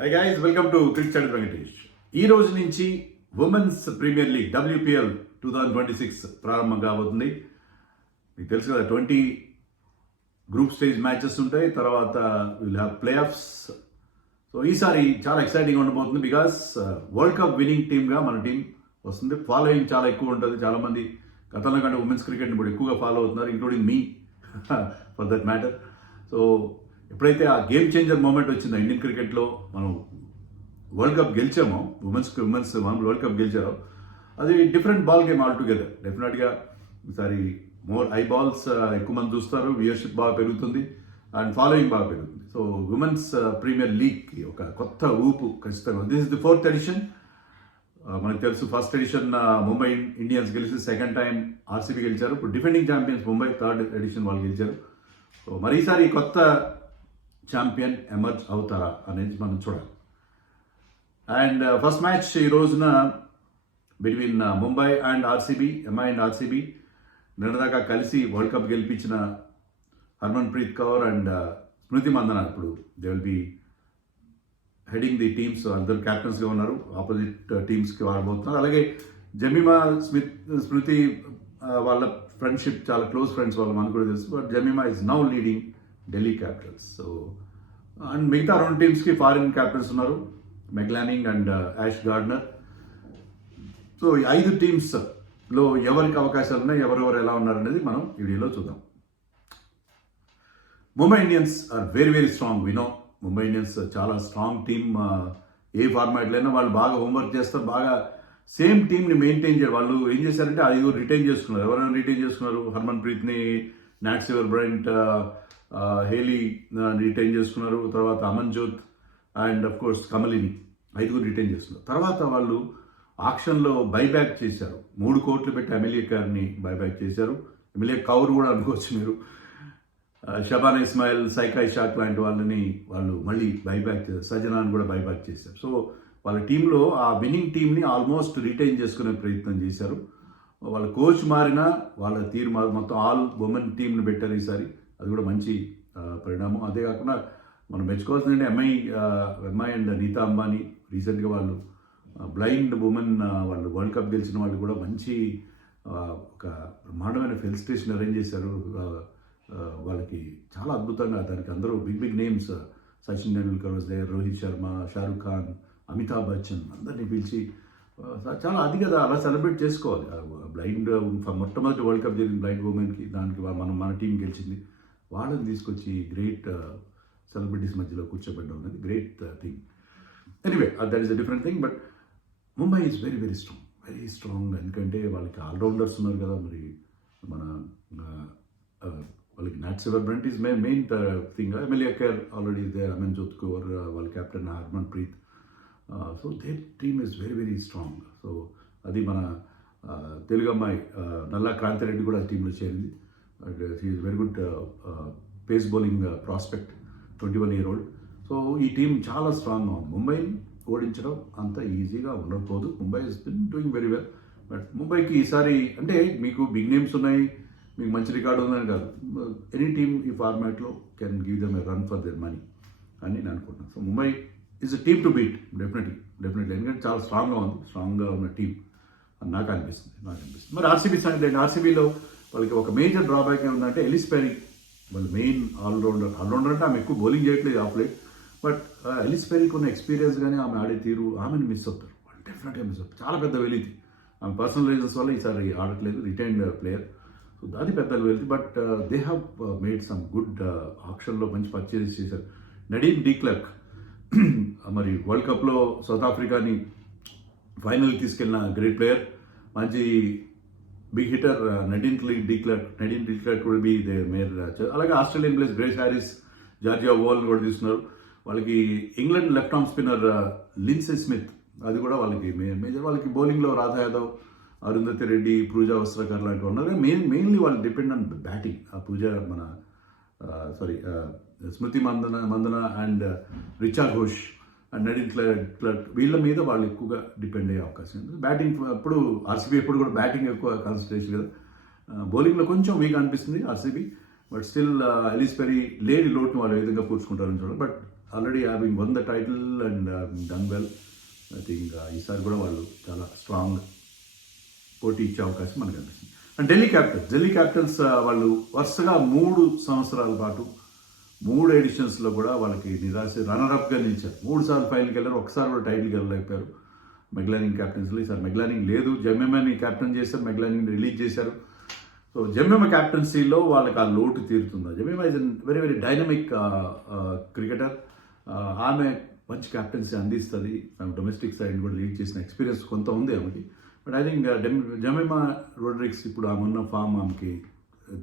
Hi guys, welcome to cricket Venkatesh. ఈ రోజు నుంచి ఉమెన్స్ ప్రీమియర్ లీగ్ WPL 2026 ప్రారంభం కాబోతుంది. మీకు తెలుసు కదా, 20 గ్రూప్ స్టేజ్ మ్యాచెస్ ఉంటాయి. తర్వాత will have play offs. So ఈసారి చాలా ఎక్సైటింగ్ ఉండబోతుంది. బికాస్ వరల్డ్ కప్ విన్నింగ్ టీమ్గా మన టీం వస్తుంది. ఫాలోయింగ్ చాలా ఎక్కువ ఉంటుంది. చాలామంది గతంలో కంటే ఉమెన్స్ క్రికెట్ని ఇప్పుడు ఎక్కువగా ఫాలో అవుతున్నారు, including me for that matter. So ఎప్పుడైతే ఆ గేమ్ చేంజర్ మూమెంట్ వచ్చిందో ఇండియన్ క్రికెట్లో, మనం వరల్డ్ కప్ గెలిచామో, ఉమెన్స్ మనం వరల్డ్ కప్ గెలిచారో, అది different ball game all together. డెఫినెట్గా ఈసారి మోర్ ఐ బాల్స్ ఎక్కువ మంది చూస్తారు, వ్యూయర్షిప్ బాగా పెరుగుతుంది అండ్ ఫాలోయింగ్ బాగా పెరుగుతుంది. సో ఉమెన్స్ ప్రీమియర్ లీగ్కి ఒక కొత్త ఊపు ఖచ్చితంగా. This is the 4th edition. మనకు తెలుసు, ఫస్ట్ ఎడిషన్ ముంబై ఇండియన్స్ గెలిచి, సెకండ్ టైం RCB గెలిచారు. ఇప్పుడు defending champions Mumbai, 3rd edition వాళ్ళు గెలిచారు. సో మరి ఈసారి కొత్త ఛాంపియన్ ఎమర్జ్ అవుతారా అనేది మనం చూడాలి. అండ్ ఫస్ట్ మ్యాచ్ ఈ రోజున between Mumbai and RCB, MI and RCB. నిన్నదాకా కలిసి వరల్డ్ కప్ గెలిపించిన హర్మన్ ప్రీత్ కౌర్ అండ్ స్మృతి మందన ఇప్పుడు they will be heading the teams. అందరు క్యాప్టెన్స్గా ఉన్నారు, ఆపోజిట్ టీమ్స్కి వాడబోతున్నారు. అలాగే జమీమా స్మృతి వాళ్ళ ఫ్రెండ్షిప్, చాలా క్లోజ్ ఫ్రెండ్స్ వాళ్ళు, మనకు కూడా తెలుసు. But Jemimah is now leading Delhi Capitals. So and మిగతా 2 టీమ్స్కి ఫారిన్ క్యాప్టెన్స్ ఉన్నారు, Meg Lanning and Ash Gardner. So ఈ 5 టీమ్స్లో ఎవరికి అవకాశాలు ఉన్నాయి, ఎవరెవరు ఎలా ఉన్నారు అనేది మనం ఈ వీడియోలో చూద్దాం. Mumbai Indians are very very strong. వినో, ముంబై ఇండియన్స్ చాలా స్ట్రాంగ్ టీమ్. ఏ ఫార్మాట్లో అయినా వాళ్ళు బాగా హోంవర్క్ చేస్తారు, బాగా సేమ్ టీమ్ని మెయింటైన్ చేయాలి. వాళ్ళు ఏం చేశారంటే 5 రిటైన్ చేసుకున్నారు. ఎవరైనా రిటైన్ చేసుకున్నారు? హర్మన్ ప్రీత్ని, Nat Sciver Brunt, Hayley retain చేసుకున్నారు. తర్వాత Amanjot and of course Kamalini, 5 retain చేస్తున్నారు. తర్వాత వాళ్ళు ఆక్షన్లో బైబ్యాక్ చేశారు. 3 కోట్లు పెట్టి ఎమ్మెల్యే గారిని బైబ్యాక్ చేశారు. ఎమ్మెల్యే కౌర్ కూడా అనుకోవచ్చు మీరు. షబానా ఇస్మాయిల్, సైకా ఇషాక్ లాంటి వాళ్ళని వాళ్ళు మళ్ళీ బైబ్యాక్ చేశారు. సజనాన్ని కూడా బైబ్యాక్ చేశారు. సో వాళ్ళ టీంలో ఆ విన్నింగ్ టీంని ఆల్మోస్ట్ రిటైన్ చేసుకునే ప్రయత్నం చేశారు. వాళ్ళ కోచ్ మారినా వాళ్ళ తీరు మొత్తం ఆల్ ఉమెన్ టీంని పెట్టారు ఈసారి. అది కూడా మంచి పరిణామం. అదే కాకుండా మనం మెచ్చుకోవాల్సిందంటే ఎంఐ అండ్ నీతా అంబానీ రీసెంట్గా వాళ్ళు బ్లైండ్ ఉమెన్ వాళ్ళు వరల్డ్ కప్ గెలిచిన వాళ్ళు కూడా మంచి ఒక బ్రహ్మాండమైన ఫెలిసిటేషన్ అరేంజ్ చేశారు. వాళ్ళకి చాలా అద్భుతంగా, దానికి అందరూ big big names, Sachin Tendulkar was there, Rohit Sharma, Shahrukh Khan, Amitabh Bachchan అందరినీ పిలిచి చాలా అది కదా, అలా సెలబ్రేట్ చేసుకోవాలి. బ్లైండ్ మొట్టమొదటి వరల్డ్ కప్ జరిగింది బ్లైండ్ ఉమెన్కి, దానికి మన టీం గెలిచింది. వాళ్ళని తీసుకొచ్చి గ్రేట్ సెలబ్రిటీస్ మధ్యలో కూర్చోబెట్టడం అనేది great thing. Anyway, that is a different thing. But Mumbai is very very strong, very strong. ఎందుకంటే వాళ్ళకి ఆల్రౌండర్స్ ఉన్నారు కదా. మరి మన వాళ్ళకి not సివర్ brunt is main thing. MLA care already is there, Amanjot Kaur, వాళ్ళ captain Harman Preet. So there team is very very strong. So అది మన తెలుగు అమ్మాయి నల్లా క్రాంతిరెడ్డి కూడా టీంలో చేరింది. She is very good pace bowling prospect, 21-year-old. So ఈ టీం చాలా స్ట్రాంగ్గా ఉంది. ముంబైని ఓడించడం అంత ఈజీగా ఉండకపోదు. Mumbai is been doing very well. But ముంబైకి ఈసారి అంటే మీకు బిగ్ నేమ్స్ ఉన్నాయి, మీకు మంచి రికార్డు ఉందని కాదు. ఎనీ టీమ్ ఈ ఫార్మాట్లో can give them a run for their money అని నేను అనుకుంటున్నాను. So Mumbai is a team to beat definitely. ఎందుకంటే చాలా స్ట్రాంగ్గా ఉన్న టీం అని నాకు అనిపిస్తుంది. మరి RCB సంగతి ఏంటి? RCBలో వాళ్ళకి ఒక మేజర్ డ్రాబ్యాక్ ఏముందంటే ఎలిస్ పెరీ, వాళ్ళు మెయిన్ ఆల్రౌండర్ అంటే ఆమె ఎక్కువ బౌలింగ్ చేయట్లేదు ఆఫ్ లైట్. బట్ ఎలిస్ పెరీకి ఉన్న ఎక్స్పీరియన్స్ కానీ ఆమె ఆడే తీరు, ఆమెను మిస్ అవుతారు వాళ్ళు, డెఫినెట్గా మిస్ అవుతారు. చాలా పెద్ద వెలితి. ఆమె పర్సనల్ రీజన్స్ వల్ల ఈసారి ఆడట్లేదు, రిటైన్డ్ ప్లేయర్. సో అది పెద్ద వెలితి. But they have made some good ఆప్షన్లో మంచి పర్చేస్ చేశారు. నడీమ్ డీక్లర్క్ మరి వరల్డ్ కప్లో సౌత్ ఆఫ్రికాని ఫైనల్ తీసుకెళ్ళిన గ్రేట్ ప్లేయర్, మంచి బిగ్ హిటర్. నడీమ్ డీక్లర్క్ కూడా బి దే మేర్. అలాగే Australian players Grace Harris, Georgia ఓవల్ని కూడా తీసుకున్నారు. వాళ్ళకి England left arm spinner Linsey Smith, అది కూడా వాళ్ళకి మేజర్. వాళ్ళకి బౌలింగ్లో రాధా యాదవ్, అరుంధతి రెడ్డి, పూజా వస్త్రకర్ లాంటివి ఉన్నారు. మెయిన్లీ వాళ్ళు depend on batting. Pooja Smriti Mandhana and Richa Ghosh and Nadine Klerk, వీళ్ళ మీద వాళ్ళు ఎక్కువగా డిపెండ్ అయ్యే అవకాశం ఉంది. బ్యాటింగ్ అప్పుడు RCB ఎప్పుడు కూడా బ్యాటింగ్ ఎక్కువ కాన్సన్ట్రేషన్ కదా. బౌలింగ్లో కొంచెం వీక్ అనిపిస్తుంది RCB. But still Ellyse Perry లేని లోటును వాళ్ళు ఏ విధంగా పూడ్చుకుంటారని చూడాలి. But already having won the title and done well. I think ఈసారి కూడా వాళ్ళు చాలా స్ట్రాంగ్ పోటీ ఇచ్చే అవకాశం మనకు అనిపిస్తుంది. అండ్ ఢిల్లీ క్యాపిటల్స్ వాళ్ళు వరుసగా 3 సంవత్సరాల పాటు 3 ఎడిషన్స్లో కూడా వాళ్ళకి నిరాశ రన్నరప్గా నిలిచారు. 3 సార్లు ఫైనల్కి వెళ్ళారు, ఒకసారి కూడా టైటిల్కి వెళ్ళలేకపోయారు మెగ్లానింగ్ క్యాప్టెన్స్లో. ఈసారి మెగ్లానింగ్ లేదు, జెమ్మెమాని క్యాప్టెన్ చేశారు, మెగ్లానింగ్ రిలీజ్ చేశారు. సో జెమ్మెమా క్యాప్టెన్సీలో వాళ్ళకి ఆ లోటు తీరుతుందా? Jemimah is very very dynamic cricketer. ఆమె మంచి క్యాప్టెన్సీ అందిస్తుంది. డొమెస్టిక్ సైడ్ కూడా లీడ్ చేసిన ఎక్స్పీరియన్స్ కొంత ఉంది ఆమెకి. But I think Jemimah Rodrigues ఇప్పుడు ఆమె ఉన్న ఫామ్, ఆమెకి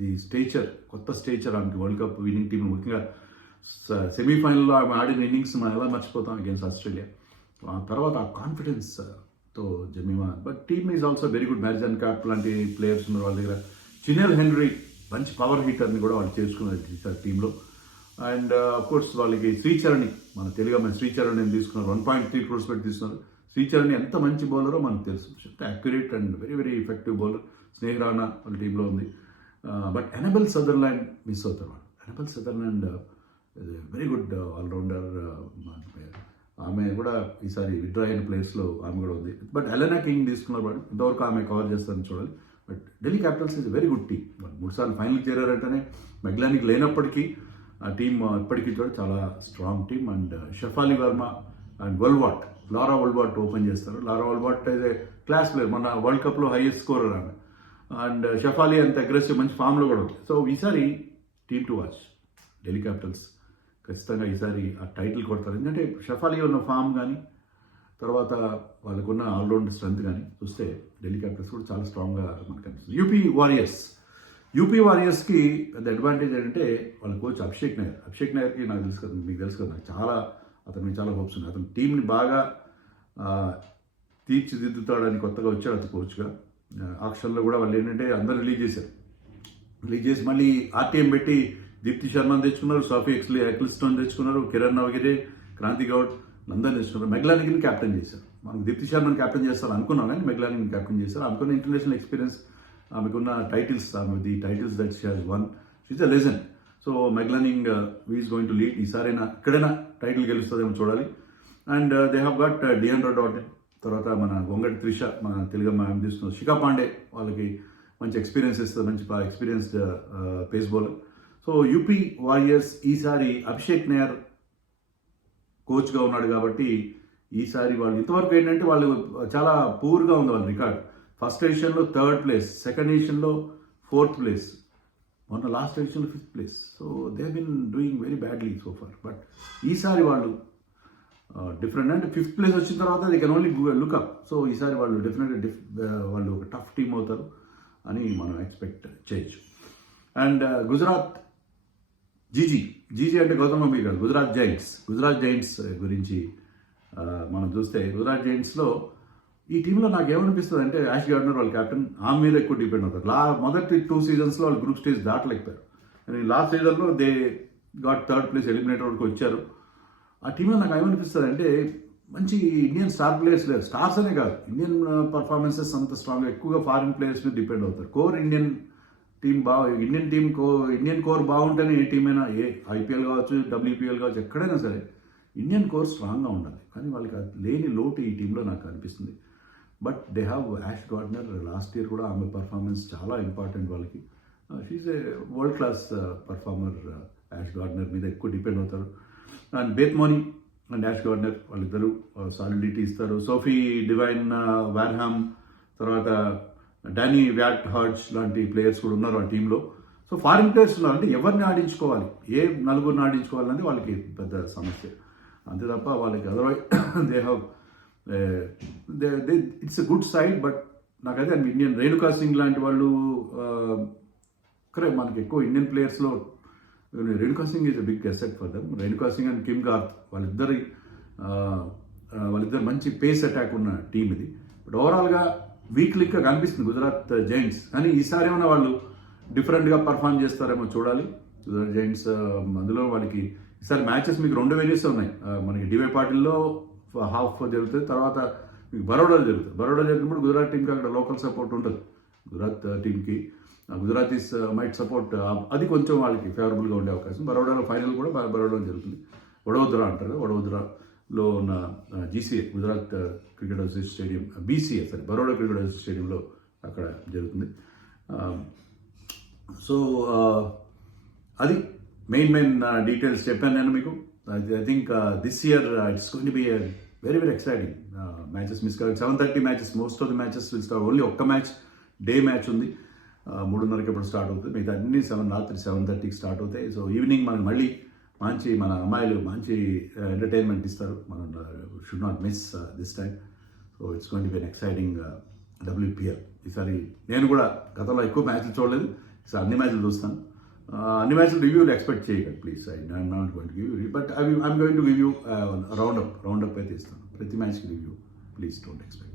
ది స్టేచర్, కొత్త స్టేచర్ ఆమెకి వరల్డ్ కప్ విన్నింగ్ టీమ్, ముఖ్యంగా సెమీఫైనల్లో ఆమె ఆడిన ఇన్నింగ్స్ మనం ఎలా మర్చిపోతాం అగేన్స్ట్ ఆస్ట్రేలియా. ఆ తర్వాత ఆ కాన్ఫిడెన్స్తో Jemimah. But team is also very good. Marizanne Kapp లాంటి ప్లేయర్స్ ఉన్నారు వాళ్ళ దగ్గర. చినెల్ హెన్రీ మంచి పవర్ హీటర్ని కూడా వాళ్ళు చేసుకున్నారు టీంలో. అండ్ కోర్స్ వాళ్ళకి శ్రీచరణి, మన తెలుగు మన శ్రీచరణి తీసుకున్నారు, 1.3 crores పెట్టి తీసుకున్నారు. శ్రీచరణి ఎంత మంచి బౌలరో మనకు తెలుసు, accurate and very very effective bowler. Sneh Rana వాళ్ళ టీంలో ఉంది. బట్ ఎనబెల్ సదర్లాండ్ మిస్ అవుతారు వాళ్ళు. ఎనబెల్ సదర్లాండ్ వెరీ గుడ్ ఆల్రౌండర్. ఆమె కూడా ఈసారి విత్డ్రా అయిన ప్లేస్లో ఆమె కూడా ఉంది. బట్ ఎలెనా కింగ్ తీసుకున్నారు వాళ్ళు, ఇంతవరకు ఆమె కవర్ చేస్తారని చూడాలి. But Delhi Capitals is very good team. 3 సార్లు ఫైనల్కి చేరారంటేనే మెగ్లానిక్ లేనప్పటికీ ఆ టీం ఇప్పటికీ కూడా చాలా strong team. And Shafali Verma and Laura Wolvaardt open చేస్తారు. Laura Wolvaardt is a class player, మన వరల్డ్ కప్లో హైయెస్ట్ స్కోరర్ ఆమె. అండ్ షఫాలి అంత అగ్రెసివ్, మంచి ఫామ్లో కూడా ఉంది. సో ఈసారి team to watch Delhi Capitals. ఖచ్చితంగా ఈసారి ఆ టైటిల్ కొడతారు. ఎందుకంటే షఫాలి ఉన్న ఫామ్ కానీ, తర్వాత వాళ్ళకున్న ఆల్రౌండ్ స్ట్రెంత్ కానీ చూస్తే ఢిల్లీ క్యాపిటల్స్ కూడా చాలా స్ట్రాంగ్గా మనకు కనిపిస్తుంది. యూపీ వారియర్స్కి పెద్ద అడ్వాంటేజ్ ఏంటంటే వాళ్ళ కోచ్ అభిషేక్ నగర్కి నాకు తెలుసు కదా, మీకు తెలుసు కదా, నాకు అతనికి చాలా హోప్స్ ఉన్నాయి. అతను టీంని బాగా తీర్చిదిద్దుతాడని కొత్తగా వచ్చాడు అతను కోచ్గా. ఆక్షన్లో కూడా వాళ్ళు ఏంటంటే అందరూ రిలీజ్ చేసి మళ్ళీ ఆర్టీఎం పెట్టి దీప్తి శర్మని తెచ్చుకున్నారు, సోఫీ ఎక్లిస్టోన్ తెచ్చుకున్నారు, కిరణ్ నవగిరే, క్రాంతి గౌడ్ అందరిని తెచ్చుకున్నారు. మెగ్లానిక్ని క్యాప్టెన్ చేశారు. మనం దీప్తి శర్మని క్యాప్టెన్ చేస్తారు అనుకున్నాం, కానీ మెగ్లానిక్ని క్యాప్టెన్ చేశారు. ఆమెకున్న ఇంటర్నేషనల్ ఎక్స్పీరియన్స్, ఆమెకున్న titles, the titles that she has won, she is a legend. So Meg Lanning is going to lead. ఈసారైనా ఎక్కడైనా టైటిల్ గెలుస్తుందేమో చూడాలి. And they have got Deandra Dottin, తర్వాత మన గొంగటి త్రిష, మన తెలుగు ఆమె తీసుకున్నారు. శిఖా పాండే వాళ్ళకి మంచి ఎక్స్పీరియన్స్ ఇస్తుంది, మంచి experienced pace bowler. So UP warriors ఈసారి అభిషేక్ నయర్ కోచ్గా ఉన్నాడు కాబట్టి ఈసారి వాళ్ళు ఇంతవరకు ఏంటంటే వాళ్ళు చాలా పూర్గా ఉంది వాళ్ళ రికార్డ్. ఫస్ట్ ఎడిషన్లో 3rd place, సెకండ్ ఎడిషన్లో 4th place, మొన్న లాస్ట్ ఎడిషన్లో 5th place. So they been doing very badly so far. But ఈసారి వాళ్ళు డిఫరెంట్, అంటే 5th place వచ్చిన తర్వాత they can only look up. So ఈసారి వాళ్ళు డెఫినెట్గా వాళ్ళు ఒక టఫ్ టీమ్ అవుతారు అని మనం ఎక్స్పెక్ట్ చేయొచ్చు. అండ్ గుజరాత్ జీజీ అంటే గౌతమ్ గంభీర్ గారు, గుజరాత్ జైంట్స్ గురించి మనం చూస్తే, గుజరాత్ జైంట్స్లో ఈ టీంలో నాకు ఏమనిపిస్తుంది అంటే యాష్ గార్డనర్ వాళ్ళ కెప్టెన్, ఆమె మీద ఎక్కువ డిపెండ్ అవుతారు. మొదటి 2 seasonsలో వాళ్ళు గ్రూప్ స్టేజ్ దాటలేకపోయారు. లాస్ట్ సీజన్లో they got 3rd place, eliminator వరకు వచ్చారు. ఆ టీంలో నాకు ఏమనిపిస్తుంది అంటే మంచి ఇండియన్ స్టార్ ప్లేయర్స్ లేరు. స్టార్స్ అనే కాదు, ఇండియన్ పర్ఫార్మెన్సెస్ అంత స్ట్రాంగ్, ఎక్కువగా ఫారిన్ ప్లేయర్స్ మీద డిపెండ్ అవుతారు. కోర్ ఇండియన్ కోర్ బాగుంటేనే ఏ టీం అయినా, ఏ ఐపీఎల్ కావచ్చు, WPL కావచ్చు, ఎక్కడైనా సరే ఇండియన్ కోర్ స్ట్రాంగ్గా ఉండాలి. కానీ వాళ్ళకి లేని లోటు ఈ టీంలో నాకు అనిపిస్తుంది. But they have Ash Gardner. Last year కూడా ఆమె పర్ఫార్మెన్స్ చాలా ఇంపార్టెంట్ వాళ్ళకి. She is a world class performer. Ash Gardner మీద ఎక్కువ డిపెండ్ అవుతారు. And Beth Mooney and Ash Gardner వాళ్ళిద్దరూ సాలిడిటీ ఇస్తారు. సోఫీ డివైన్ వార్హామ్, తర్వాత డానీ వ్యాట్ హార్జ్ లాంటి ప్లేయర్స్ కూడా ఉన్నారు ఆ టీంలో. సో ఫారిన్ ప్లేయర్స్ ఉన్నారు, అంటే ఎవరిని ఆడించుకోవాలి, ఏ నలుగురిని ఆడించుకోవాలనేది వాళ్ళకి పెద్ద సమస్య. అంతే తప్ప వాళ్ళకి otherwise they have it's a good side. But నాకైతే ఇండియన్ రేణుకా సింగ్ లాంటి వాళ్ళు మనకి ఎక్కువ ఇండియన్ ప్లేయర్స్లో Renuka Singh is a big asset for them. Renuka Singh and Kim Garth వాళ్ళిద్దరు మంచి పేస్ అటాక్ ఉన్న టీం ఇది. బట్ ఓవరాల్గా వీక్లీగా కనిపిస్తుంది గుజరాత్ జైంట్స్. కానీ ఈసారి ఏమైనా వాళ్ళు డిఫరెంట్గా పర్ఫామ్ చేస్తారేమో చూడాలి. గుజరాత్ జైంట్స్ అందులో వాళ్ళకి ఈసారి మ్యాచెస్ మీకు 2 వేరియస్ ఉన్నాయి. మనకి డివై పాటిల్లో హాఫ్ జరుగుతుంది, తర్వాత మీకు బరోడాలో జరుగుతుంది. బరోడా జరిగినప్పుడు గుజరాత్ టీంకి అక్కడ లోకల్ సపోర్ట్ ఉంటుంది. గుజరాత్ టీంకి గుజరాతీస్ మైట్ సపోర్ట్, అది కొంచెం వాళ్ళకి ఫేవరబుల్గా ఉండే అవకాశం. బరోడాలో ఫైనల్ కూడా బరోడాలో జరుగుతుంది. వడోదరా అంటారు, వడోదరాలో ఉన్న GCA Gujarat cricket association stadium, BCA sorry Baroda cricket association స్టేడియంలో అక్కడ జరుగుతుంది. సో అది మెయిన్ డీటెయిల్స్ చెప్పాను నేను మీకు. I think this year it's going to be very exciting. Matches miss కావాలి. 7:30 matches, most of the matches will start. Only ఒక్క match day match ఉంది, 3:30కి ఎప్పుడు స్టార్ట్ అవుతుంది. మిగతా అన్ని రాత్రి 7:30కి స్టార్ట్ అవుతాయి. సో ఈవినింగ్ మనకి మళ్ళీ మన అమ్మాయిలు మంచి ఎంటర్టైన్మెంట్ ఇస్తారు. మనం should not miss this time. So it's going to be exciting WPL. ఈసారి నేను కూడా గతంలో ఎక్కువ మ్యాచ్లు చూడలేదు, ఈసారి అన్ని మ్యాచ్లు చూస్తాను. అన్ని మ్యాచ్లు రివ్యూలు ఎక్స్పెక్ట్ చేయకండి please. I'm not going to give you, but I'm going to give you roundup అయితే ఇస్తాను. ప్రతి మ్యాచ్కి రివ్యూ ప్లీజ్ డోంట్ ఎక్స్పెక్ట్.